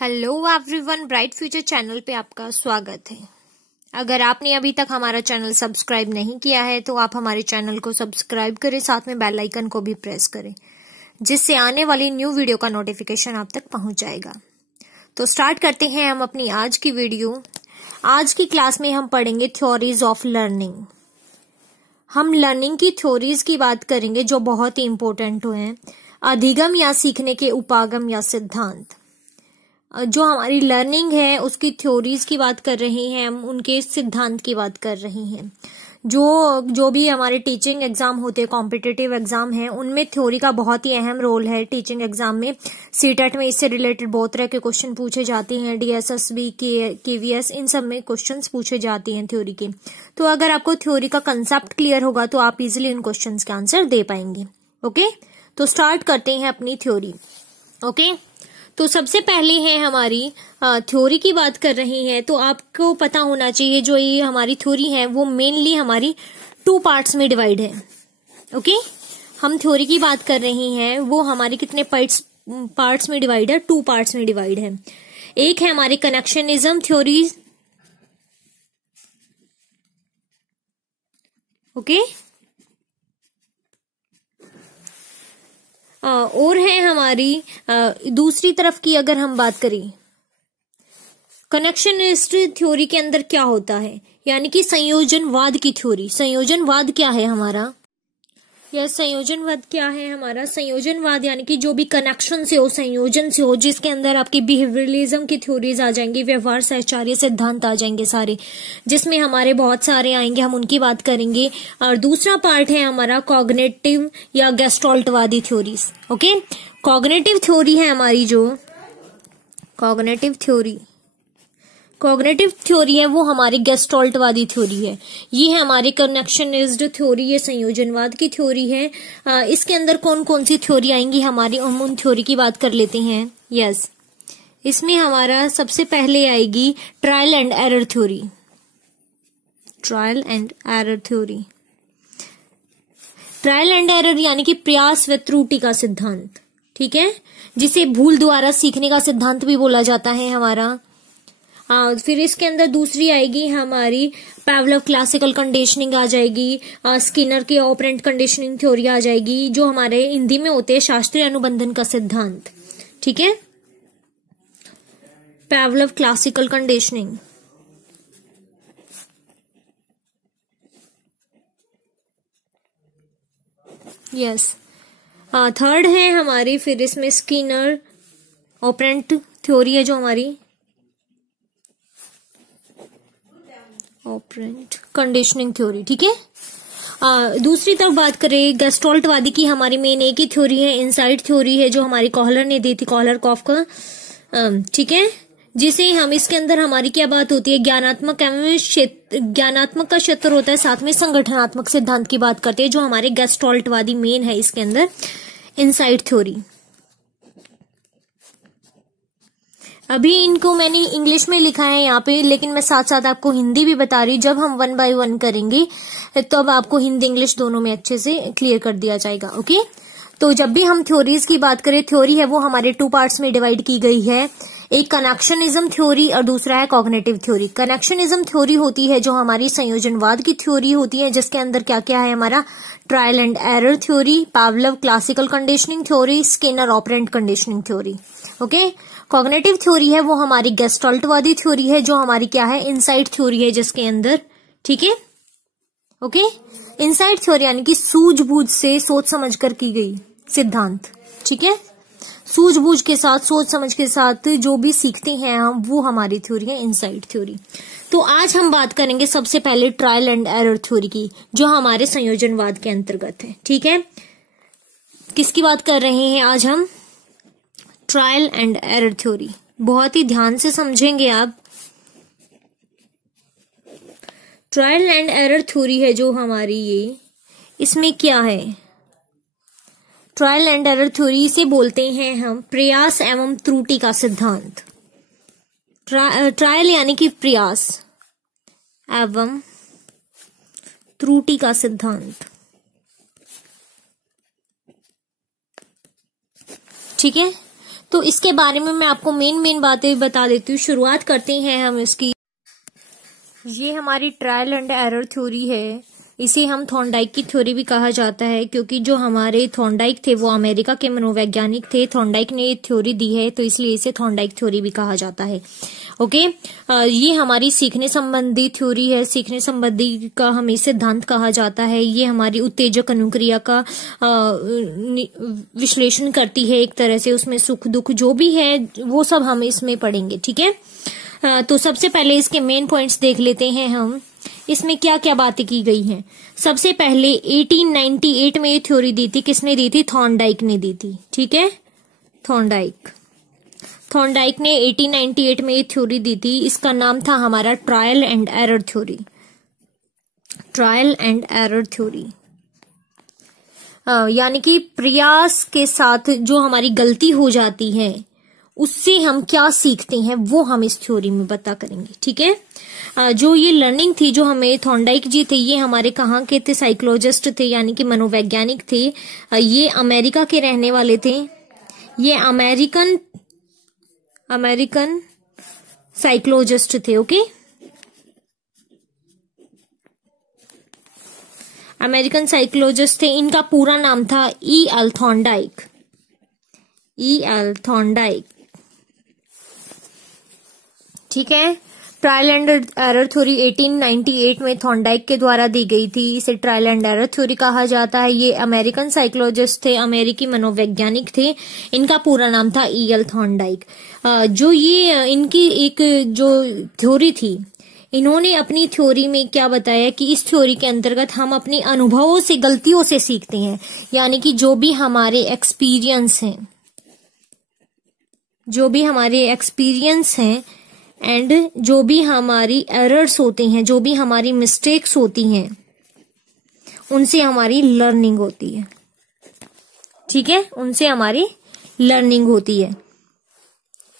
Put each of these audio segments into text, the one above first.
Hello everyone, bright future channel पे आपका स्वागत है। अगर आपने अभी तक हमारा चैनल सब्सक्राइब नहीं किया है तो आप हमारे चैनल को सब्सक्राइब करें, साथ में बेल आइकन को भी प्रेस करें, जिससे आने वाली न्यू वीडियो का नोटिफिकेशन आप तक पहुंच जाएगा। तो स्टार्ट करते हैं हम अपनी आज की वीडियो। आज की क्लास में हम पढ़ेंगे थ्योरीज ऑफ लर्निंग। हम लर्निंग की थ्योरीज की बात करेंगे जो बहुत ही इंपॉर्टेंट हैं। अधिगम या सीखने के उपागम या सिद्धांत। जो हमारी लर्निंग है उसकी थ्योरीज की बात कर रहे हैं हम, उनके सिद्धांत की बात कर रहे हैं। जो भी हमारे टीचिंग एग्जाम होते हैं, कॉम्पिटिटिव एग्जाम है, उनमें थ्योरी का बहुत ही अहम रोल है। टीचिंग एग्जाम में सीटेट में इससे रिलेटेड बहुत तरह के क्वेश्चन पूछे जाते हैं। डीएसएसबी केवीएस इन सब में क्वेश्चंस पूछे जाते हैं थ्योरी के। तो अगर आपको थ्योरी का कंसेप्ट क्लियर होगा तो आप इजिली इन क्वेश्चन के आंसर दे पाएंगे। ओके, तो स्टार्ट करते हैं अपनी थ्योरी। ओके, तो सबसे पहले है हमारी थ्योरी की बात कर रहे हैं तो आपको पता होना चाहिए जो ये हमारी थ्योरी है वो मेनली हमारी 2 पार्ट्स में डिवाइड है। ओके, हम थ्योरी की बात कर रहे हैं वो हमारी कितने पार्ट्स में डिवाइड है? 2 पार्ट्स में डिवाइड है। एक है हमारी कनेक्शनिज्म थ्योरी। ओके, और है हमारी दूसरी तरफ की अगर हम बात करें, कनेक्शनिस्ट थ्योरी के अंदर क्या होता है, यानी कि संयोजनवाद की थ्योरी। संयोजनवाद क्या है हमारा? संयोजनवाद क्या है हमारा? संयोजनवाद यानी कि जो भी कनेक्शन से हो, संयोजन से हो, जिसके अंदर आपकी बिहेवियरलिज्म की थ्योरीज आ जाएंगी, व्यवहार सहचार्य सिद्धांत आ जाएंगे सारे, जिसमें हमारे बहुत सारे आएंगे, हम उनकी बात करेंगे। और दूसरा पार्ट है हमारा कॉग्निटिव या गेस्टॉल्टवादी थ्योरीज। ओके, कॉग्निटिव थ्योरी है हमारी जो कॉग्निटिव थ्योरी है वो हमारी गेस्टॉल्टवादी थ्योरी है। ये है हमारी कनेक्शनिज्ड थ्योरी, ये संयोजनवाद की थ्योरी है। इसके अंदर कौन कौन सी थ्योरी आएंगी हमारी, हम उन थ्योरी की बात कर लेते हैं। इसमें हमारा सबसे पहले आएगी trial and error theory. Trial and error यानी कि प्रयास व त्रुटि का सिद्धांत, ठीक है, जिसे भूल द्वारा सीखने का सिद्धांत भी बोला जाता है हमारा। फिर इसके अंदर दूसरी आएगी हमारी पावलोव क्लासिकल कंडीशनिंग आ जाएगी। स्किनर की ऑपरेंट कंडीशनिंग थ्योरी आ जाएगी, जो हमारे हिंदी में होते हैं शास्त्रीय अनुबंधन का सिद्धांत, ठीक है, पावलोव क्लासिकल कंडीशनिंग। थर्ड है हमारी, फिर इसमें स्किनर ऑपरेंट थ्योरी है जो हमारी ऑपरेंट कंडीशनिंग थ्योरी, ठीक है। दूसरी तरफ बात करें गेस्टॉल्टवादी की, हमारी मेन एक ही थ्योरी है, इनसाइट थ्योरी है, जो हमारी कॉहलर ने दी थी, कॉहलर-कॉफ का, ठीक है, जिसे हम इसके अंदर हमारी क्या बात होती है, ज्ञानात्मक का क्षेत्र होता है, साथ में संगठनात्मक सिद्धांत की बात करते हैं, जो हमारे गेस्टॉल्टवादी मेन है इसके अंदर, इनसाइट थ्योरी। अभी इनको मैंने इंग्लिश में लिखा है यहाँ पे, लेकिन मैं साथ साथ आपको हिंदी भी बता रही हूँ। जब हम 1 बाय 1 करेंगे तो अब आपको हिंदी इंग्लिश दोनों में अच्छे से क्लियर कर दिया जाएगा। ओके, तो जब भी हम थ्योरीज की बात करें, थ्योरी है वो हमारे 2 पार्ट्स में डिवाइड की गई है। एक कनेक्शनिज्म थ्योरी और दूसरा है कॉग्निटिव थ्योरी। कनेक्शनिज्म थ्योरी होती है जो हमारी संयोजनवाद की थ्योरी होती है, जिसके अंदर क्या क्या है हमारा trial and error theory, Pavlov classical conditioning theory, Skinner operant conditioning theory. Okay, cognitive theory है वो हमारी गेस्टॉल्टवादी थ्योरी है, जो हमारी क्या है इनसाइट थ्योरी है जिसके अंदर, ठीक है। ओके, इनसाइट थ्योरी यानी कि सूझबूझ से सोच समझ कर की गई सिद्धांत, ठीक है, सूझबूझ के साथ, सोच समझ के साथ जो भी सीखते हैं हम, वो हमारी थ्योरी है इनसाइट थ्योरी। तो आज हम बात करेंगे सबसे पहले ट्रायल एंड एरर थ्योरी की, जो हमारे संयोजनवाद के अंतर्गत है, ठीक है। किसकी बात कर रहे हैं आज हम? Trial and error theory. बहुत ही ध्यान से समझेंगे आप। ट्रायल एंड एरर थ्योरी है जो हमारी ये, इसमें क्या है, ट्रायल एंड एरर थ्योरी से बोलते हैं हम प्रयास एवं त्रुटि का सिद्धांत। ट्रायल यानी कि प्रयास एवं त्रुटि का सिद्धांत, ठीक है। तो इसके बारे में मैं आपको मेन बातें बता देती हूँ। शुरुआत करते हैं हम इसकी। ये हमारी ट्रायल एंड एरर थ्योरी है। इसे हम थॉर्नडाइक की थ्योरी भी कहा जाता है, क्योंकि जो हमारे थॉर्नडाइक थे वो अमेरिका के मनोवैज्ञानिक थे। थॉर्नडाइक ने ये थ्योरी दी है, तो इसलिए इसे थॉर्नडाइक थ्योरी भी कहा जाता है। ओके, ये हमारी सीखने संबंधी थ्योरी है। सीखने संबंधी का हमें सिद्धांत कहा जाता है। ये हमारी उत्तेजक अनुक्रिया का विश्लेषण करती है एक तरह से। उसमें सुख दुख जो भी है वो सब हम इसमें पढ़ेंगे, ठीक है। तो सबसे पहले इसके मेन पॉइंट्स देख लेते हैं हम। इसमें क्या क्या बातें की गई हैं। सबसे पहले 1898 में ये थ्योरी दी थी। किसने दी थी? थॉर्नडाइक ने दी थी, ठीक है। थॉर्नडाइक ने 1898 में ये थ्योरी दी थी। इसका नाम था हमारा trial and error theory. Trial and error theory यानी कि प्रयास के साथ जो हमारी गलती हो जाती है उससे हम क्या सीखते हैं वो हम इस थ्योरी में बता करेंगे, ठीक है। जो ये लर्निंग थी, जो हमें थॉर्नडाइक जी थे, ये हमारे कहाँ के थे? साइकोलॉजिस्ट थे, यानी कि मनोवैज्ञानिक थे। ये अमेरिका के रहने वाले थे। ये अमेरिकन साइकोलॉजिस्ट थे। ओके, अमेरिकन साइकोलॉजिस्ट थे। इनका पूरा नाम था E.L. थॉर्नडाइक। E.L. थॉर्नडाइक, ठीक है। ट्रायल एंड एरर थ्योरी 1898 में थॉर्नडाइक के द्वारा दी गई थी। इसे ट्रायल एंड एरर थ्योरी कहा जाता है। ये अमेरिकन साइकोलॉजिस्ट थे, अमेरिकी मनोवैज्ञानिक थे। इनका पूरा नाम था E.L. थॉर्नडाइक। जो ये इनकी एक जो थ्योरी थी, इन्होंने अपनी थ्योरी में क्या बताया कि इस थ्योरी के अंतर्गत हम अपने अनुभवों से, गलतियों से सीखते हैं। यानी कि जो भी हमारे एक्सपीरियंस हैं एंड जो भी हमारी एरर्स होती हैं, जो भी हमारी मिस्टेक्स होती हैं, उनसे हमारी लर्निंग होती है, ठीक है। उनसे हमारी लर्निंग होती है,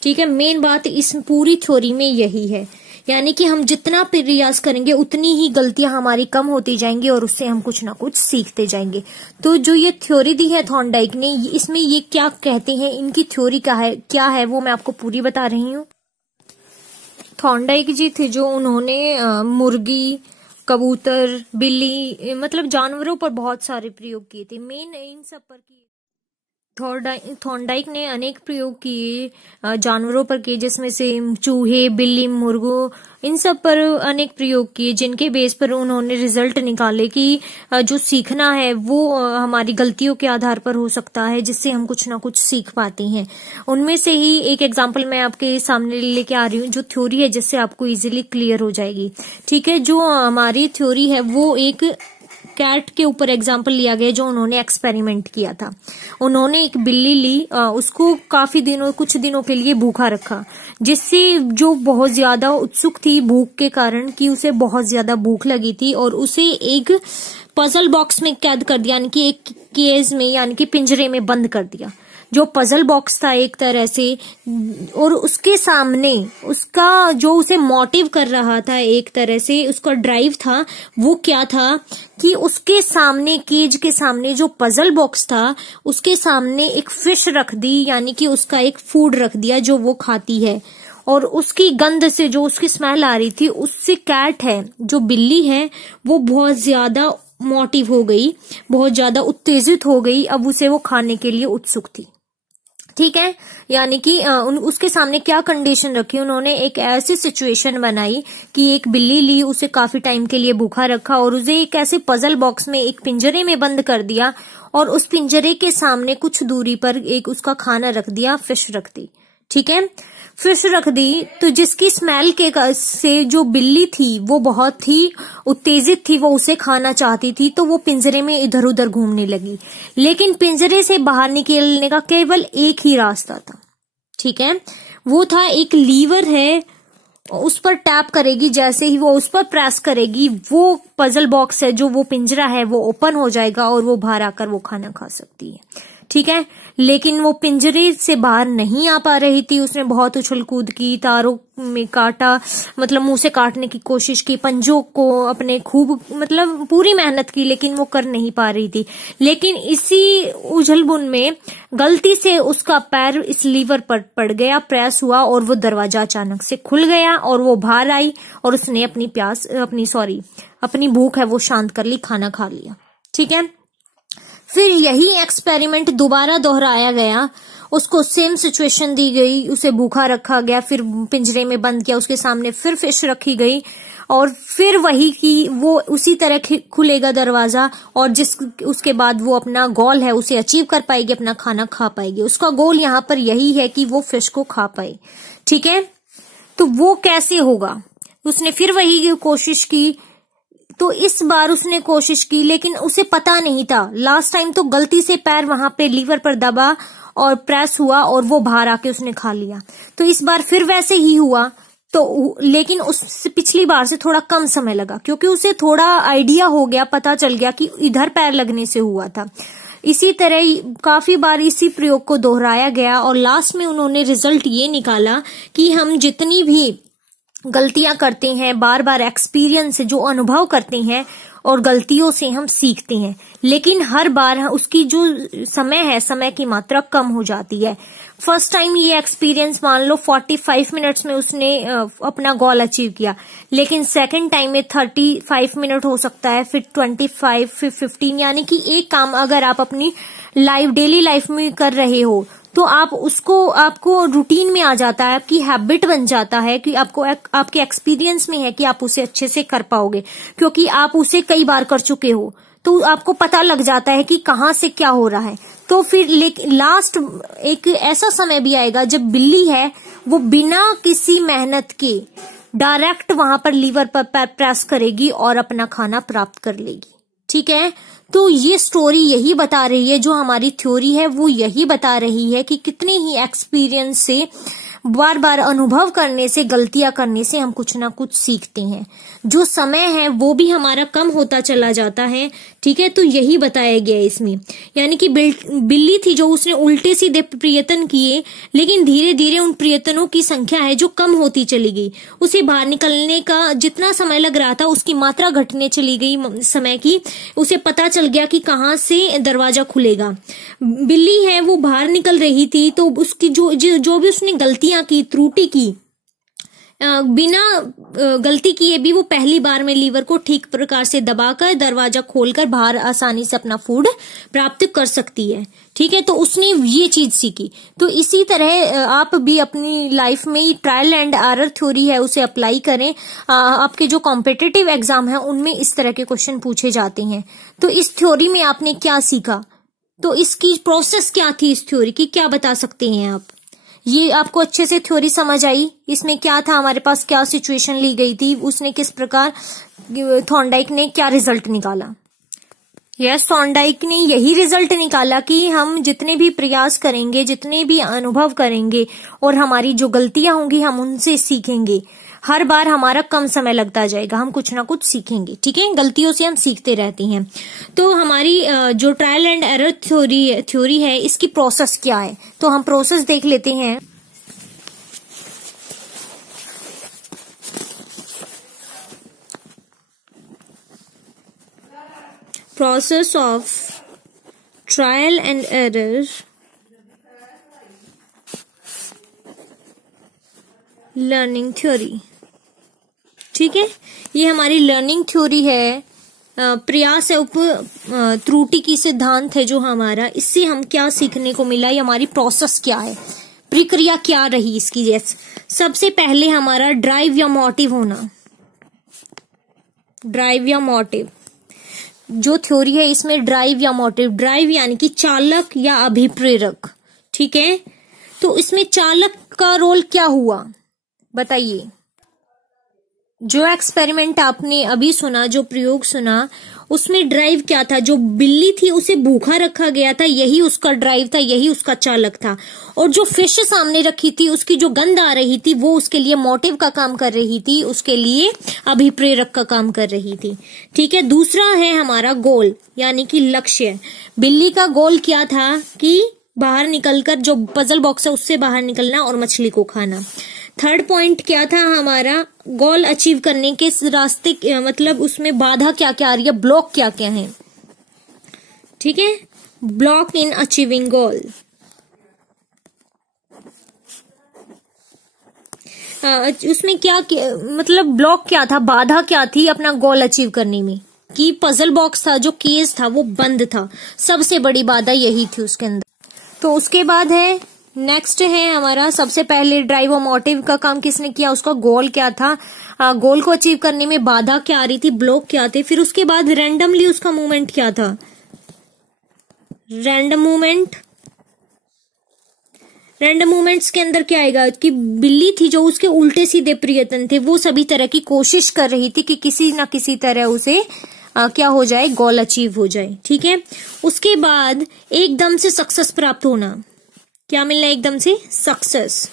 ठीक है। मेन बात इस पूरी थ्योरी में यही है। यानी कि हम जितना प्रयास करेंगे उतनी ही गलतियां हमारी कम होती जाएंगी और उससे हम कुछ ना कुछ सीखते जाएंगे। तो जो ये थ्योरी दी है थॉर्नडाइक ने, इसमें ये क्या कहते हैं, इनकी थ्योरी क्या है वो मैं आपको पूरी बता रही हूँ। थॉर्नडाइक जी थे जो उन्होंने मुर्गी, कबूतर, बिल्ली, मतलब जानवरों पर बहुत सारे प्रयोग किए थे। मेन इन सब पर किए। थॉर्नडाइक ने अनेक प्रयोग किए जानवरों पर किए, जिसमें से चूहे, बिल्ली, मुर्गों, इन सब पर अनेक प्रयोग किए, जिनके बेस पर उन्होंने रिजल्ट निकाले कि जो सीखना है वो हमारी गलतियों के आधार पर हो सकता है, जिससे हम कुछ ना कुछ सीख पाते हैं। उनमें से ही एक एग्जांपल मैं आपके सामने लेके आ रही हूँ, जो थ्योरी है, जिससे आपको इजीली क्लियर हो जाएगी, ठीक है। जो हमारी थ्योरी है वो एक कैट के ऊपर एग्जाम्पल लिया गया, जो उन्होंने एक्सपेरिमेंट किया था। उन्होंने एक बिल्ली ली, उसको कुछ दिनों के लिए भूखा रखा, जिससे जो बहुत ज्यादा उत्सुक थी भूख के कारण, कि उसे बहुत ज्यादा भूख लगी थी, और उसे एक पजल बॉक्स में कैद कर दिया, यानी कि एक केज में, यानी कि पिंजरे में बंद कर दिया। जो पजल बॉक्स था एक तरह से, और उसके सामने उसका जो उसे मोटिव कर रहा था, एक तरह से उसका ड्राइव था, वो क्या था कि उसके सामने, केज के सामने जो पजल बॉक्स था, उसके सामने एक फिश रख दी, यानी कि उसका एक फूड रख दिया जो वो खाती है। और उसकी गंध से, जो उसकी स्मेल आ रही थी, उससे कैट है, जो बिल्ली है, वो बहुत ज्यादा मोटिव हो गई, बहुत ज्यादा उत्तेजित हो गई। अब उसे वो खाने के लिए उत्सुक थी, ठीक है। यानी कि उसके सामने क्या कंडीशन रखी, उन्होंने एक ऐसी सिचुएशन बनाई कि एक बिल्ली ली, उसे काफी टाइम के लिए भूखा रखा, और उसे एक ऐसे पजल बॉक्स में, एक पिंजरे में बंद कर दिया, और उस पिंजरे के सामने कुछ दूरी पर एक उसका खाना रख दिया, फिश रख दी, ठीक है। फिश रख दी, तो जिसकी स्मेल के से जो बिल्ली थी वो बहुत ही उत्तेजित थी, वो उसे खाना चाहती थी, तो वो पिंजरे में इधर उधर घूमने लगी। लेकिन पिंजरे से बाहर निकलने का केवल एक ही रास्ता था, ठीक है। वो था, एक लीवर है, उस पर टैप करेगी, जैसे ही वो उस पर प्रेस करेगी, वो पजल बॉक्स है, जो वो पिंजरा है, वो ओपन हो जाएगा और वो बाहर आकर वो खाना खा सकती है, ठीक है। लेकिन वो पिंजरे से बाहर नहीं आ पा रही थी। उसने बहुत उछल कूद की, तारों में काटा, मतलब मुंह से काटने की कोशिश की, पंजों को अपने खूब मतलब पूरी मेहनत की, लेकिन वो कर नहीं पा रही थी। लेकिन इसी उछलबुन में गलती से उसका पैर इस लीवर पर पड़ गया, प्रेस हुआ और वो दरवाजा अचानक से खुल गया और वो बाहर आई और उसने अपनी भूख है वो शांत कर ली, खाना खा लिया। ठीक है, फिर यही एक्सपेरिमेंट दोबारा दोहराया गया। उसको सेम सिचुएशन दी गई, उसे भूखा रखा गया, फिर पिंजरे में बंद किया, उसके सामने फिर फिश रखी गई और फिर वही कि वो उसी तरह खुलेगा दरवाजा और उसके बाद वो अपना गोल है उसे अचीव कर पाएगी, अपना खाना खा पाएगी। उसका गोल यहाँ पर यही है कि वो फिश को खा पाए। ठीक है, तो वो कैसे होगा? उसने फिर वही कोशिश की। तो इस बार उसने कोशिश की लेकिन उसे पता नहीं था। लास्ट टाइम तो गलती से पैर वहां पे लीवर पर दबा और प्रेस हुआ और वो बाहर आके उसने खा लिया। तो इस बार फिर वैसे ही हुआ, तो लेकिन उस पिछली बार से थोड़ा कम समय लगा क्योंकि उसे थोड़ा आइडिया हो गया, पता चल गया कि इधर पैर लगने से हुआ था। इसी तरह काफी बार इसी प्रयोग को दोहराया गया और लास्ट में उन्होंने रिजल्ट ये निकाला कि हम जितनी भी गलतियां करते हैं, बार बार एक्सपीरियंस से जो अनुभव करते हैं और गलतियों से हम सीखते हैं, लेकिन हर बार उसकी जो समय है, समय की मात्रा कम हो जाती है। फर्स्ट टाइम ये एक्सपीरियंस मान लो 45 मिनट्स में उसने अपना गोल अचीव किया, लेकिन सेकंड टाइम में 35 मिनट हो सकता है, फिर 25, फिर 15। यानी कि एक काम अगर आप अपनी डेली लाइफ में कर रहे हो तो आपको रूटीन में आ जाता है, आपकी हैबिट बन जाता है कि आपके एक्सपीरियंस में है कि आप उसे अच्छे से कर पाओगे क्योंकि आप उसे कई बार कर चुके हो। तो आपको पता लग जाता है कि कहाँ से क्या हो रहा है। तो फिर लास्ट एक ऐसा समय भी आएगा जब बिल्ली है वो बिना किसी मेहनत के डायरेक्ट वहां पर लीवर पर प्रेस करेगी और अपना खाना प्राप्त कर लेगी। ठीक है, तो ये स्टोरी यही बता रही है, जो हमारी थ्योरी है वो यही बता रही है कि कितने ही एक्सपीरियंस से, बार बार अनुभव करने से, गलतियां करने से हम कुछ ना कुछ सीखते हैं। जो समय है वो भी हमारा कम होता चला जाता है। ठीक है, तो यही बताया गया है इसमें। यानी कि बिल्ली थी जो उसने उल्टे सीधे प्रयत्न किए, लेकिन धीरे धीरे उन प्रयत्नों की संख्या है जो कम होती चली गई। उसे बाहर निकलने का जितना समय लग रहा था उसकी मात्रा घटने चली गई समय की। उसे पता चल गया कि कहाँ से दरवाजा खुलेगा। बिल्ली है वो बाहर निकल रही थी तो उसकी जो भी उसने गलतियां की, त्रुटि की, बिना गलती किए भी वो पहली बार में लीवर को ठीक प्रकार से दबाकर दरवाजा खोलकर बाहर आसानी से अपना फूड प्राप्त कर सकती है। ठीक है, तो उसने ये चीज सीखी। तो इसी तरह आप भी अपनी लाइफ में ट्रायल एंड एरर थ्योरी है उसे अप्लाई करें। आपके जो कॉम्पिटिटिव एग्जाम है उनमें इस तरह के क्वेश्चन पूछे जाते हैं। तो इस थ्योरी में आपने क्या सीखा, तो इसकी प्रोसेस क्या थी, इस थ्योरी की क्या बता सकते हैं आप? ये आपको अच्छे से थ्योरी समझ आई? इसमें क्या था, हमारे पास क्या सिचुएशन ली गई थी, उसने किस प्रकार, थॉर्नडाइक ने क्या रिजल्ट निकाला? यस, थॉर्नडाइक ने यही रिजल्ट निकाला कि हम जितने भी प्रयास करेंगे, जितने भी अनुभव करेंगे और हमारी जो गलतियां होंगी हम उनसे सीखेंगे। हर बार हमारा कम समय लगता जाएगा, हम कुछ ना कुछ सीखेंगे। ठीक है, गलतियों से हम सीखते रहते हैं। तो हमारी जो ट्रायल एंड एरर थ्योरी है इसकी प्रोसेस क्या है, तो हम प्रोसेस देख लेते हैं। Process of trial and error learning theory. ठीक है, ये हमारी लर्निंग थ्योरी है। प्रयास है त्रुटि की सिद्धांत है जो हमारा, इससे हम क्या सीखने को मिला, ये हमारी प्रोसेस क्या है, प्रक्रिया क्या रही इसकी। जैसे सबसे पहले हमारा ड्राइव या मोटिव होना। ड्राइव या मोटिव जो थ्योरी है इसमें ड्राइव या मोटिव, ड्राइव यानी कि चालक या अभिप्रेरक। ठीक है, तो इसमें चालक का रोल क्या हुआ बताइए। जो एक्सपेरिमेंट आपने अभी सुना, जो प्रयोग सुना, उसमें ड्राइव क्या था? जो बिल्ली थी उसे भूखा रखा गया था, यही उसका ड्राइव था, यही उसका चालक था। और जो फिश सामने रखी थी उसकी जो गंध आ रही थी वो उसके लिए मोटिव का काम कर रही थी, उसके लिए अभिप्रेरक का काम कर रही थी। ठीक है, दूसरा है हमारा गोल यानी कि लक्ष्य। बिल्ली का गोल क्या था कि बाहर निकलकर, जो पजल बॉक्स है उससे बाहर निकलना और मछली को खाना। थर्ड पॉइंट क्या था हमारा, गोल अचीव करने के रास्ते, मतलब उसमें बाधा क्या क्या आ रही है, ब्लॉक क्या क्या है। ठीक है, ब्लॉक इन अचीविंग गोल। उसमें क्या मतलब ब्लॉक क्या था, बाधा क्या थी अपना गोल अचीव करने में, कि पजल बॉक्स था, जो केस था वो बंद था, सबसे बड़ी बाधा यही थी उसके अंदर। तो उसके बाद है नेक्स्ट है हमारा, सबसे पहले ड्राइव और मोटिव का काम किसने किया, उसका गोल क्या था, गोल को अचीव करने में बाधा क्या आ रही थी, ब्लॉक क्या थे। फिर उसके बाद रैंडमली उसका मूवमेंट क्या था, रैंडम मूवमेंट्स के अंदर क्या आएगा कि बिल्ली थी जो उसके उल्टे सीधे प्रयत्न थे, वो सभी तरह की कोशिश कर रही थी कि किसी ना किसी तरह उसे क्या हो जाए, गोल अचीव हो जाए। ठीक है, उसके बाद एकदम से सक्सेस प्राप्त होना, क्या मिलना, एकदम से सक्सेस,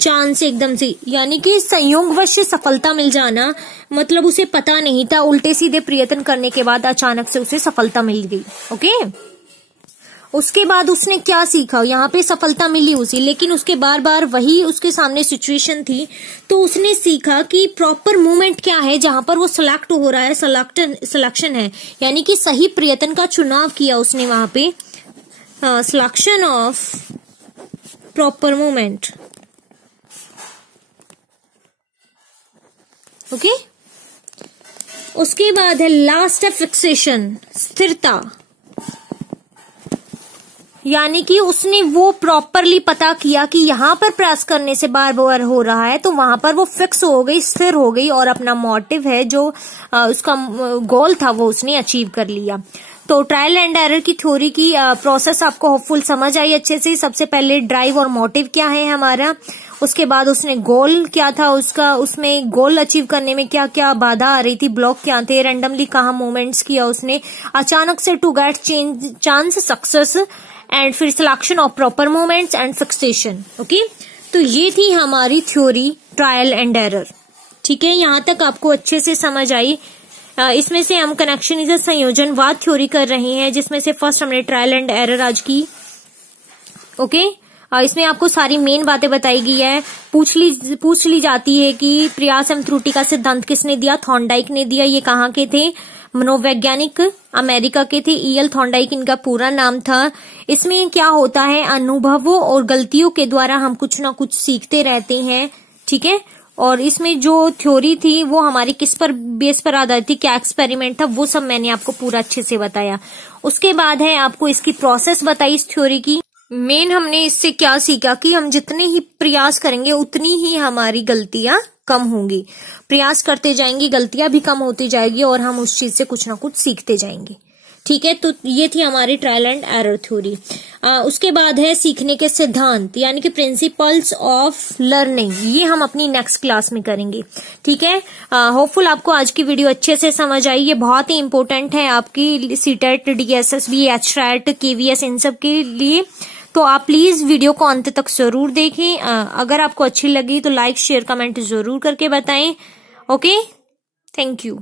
चांस एकदम से, यानी कि संयोगवश सफलता मिल जाना, मतलब उसे पता नहीं था, उल्टे सीधे प्रयत्न करने के बाद अचानक से उसे सफलता मिल गई। ओके, उसके बाद उसने क्या सीखा, यहाँ पे सफलता मिली उसे, लेकिन उसके बार बार वही उसके सामने सिचुएशन थी, तो उसने सीखा कि प्रॉपर मूवमेंट क्या है जहां पर वो सिलेक्ट हो रहा है, सिलेक्शन है, यानी कि सही प्रयत्न का चुनाव किया उसने वहां पे, selection of proper movement. Okay, उसके बाद है लास्ट है फिक्सेशन, स्थिरता, यानी कि उसने वो प्रॉपरली पता किया कि यहाँ पर प्रेस करने से बार बार हो रहा है, तो वहां पर वो फिक्स हो गई, स्थिर हो गई, और अपना मोटिव है जो उसका गोल था वो उसने अचीव कर लिया। तो ट्रायल एंड एरर की थ्योरी की प्रोसेस आपको होपफुल समझ आई अच्छे से। सबसे पहले ड्राइव और मोटिव क्या है हमारा, उसके बाद उसने गोल क्या था उसका, उसमें गोल अचीव करने में क्या क्या बाधा आ रही थी, ब्लॉक क्या थे, रैंडमली कहाँ मूवमेंट्स किया उसने, अचानक से to get chance success, and फिर selection of proper movements and fixation. Okay, तो ये थी हमारी थ्योरी ट्रायल एंड एरर। ठीक है, यहां तक आपको अच्छे से समझ आई। इसमें से हम कनेक्शन इज संयोजनवाद थ्योरी कर रहे हैं, जिसमें से फर्स्ट हमने ट्रायल एंड एरर आज की। ओके, इसमें आपको सारी मेन बातें बताई गई है। पूछ ली जाती है कि प्रयास एवं त्रुटि का सिद्धांत किसने दिया, थॉर्नडाइक ने दिया। ये कहाँ के थे, मनोवैज्ञानिक अमेरिका के थे, ईएल थॉर्नडाइक इनका पूरा नाम था। इसमें क्या होता है, अनुभवों और गलतियों के द्वारा हम कुछ ना कुछ सीखते रहते हैं। ठीक है, और इसमें जो थ्योरी थी वो हमारी किस पर बेस पर आधारित थी, क्या एक्सपेरिमेंट था, वो सब मैंने आपको पूरा अच्छे से बताया। उसके बाद है आपको इसकी प्रोसेस बताई इस थ्योरी की। मेन हमने इससे क्या सीखा कि हम जितने ही प्रयास करेंगे उतनी ही हमारी गलतियां कम होंगी, प्रयास करते जाएंगे गलतियां भी कम होती जाएगी और हम उस चीज से कुछ ना कुछ सीखते जाएंगे। ठीक है, तो ये थी हमारी ट्रायल एंड एरर थ्योरी। उसके बाद है सीखने के सिद्धांत, यानी कि प्रिंसिपल्स ऑफ लर्निंग, ये हम अपनी नेक्स्ट क्लास में करेंगे। ठीक है, होपफुल आपको आज की वीडियो अच्छे से समझ आई। ये बहुत ही इंपॉर्टेंट है आपकी सीटेट, डीएसएसबी, एचट्रैट, केवीएस, इन सब के लिए। तो आप प्लीज वीडियो को अंत तक जरूर देखें। अगर आपको अच्छी लगी तो लाइक, शेयर, कमेंट जरूर करके बताएं। Okay, thank you.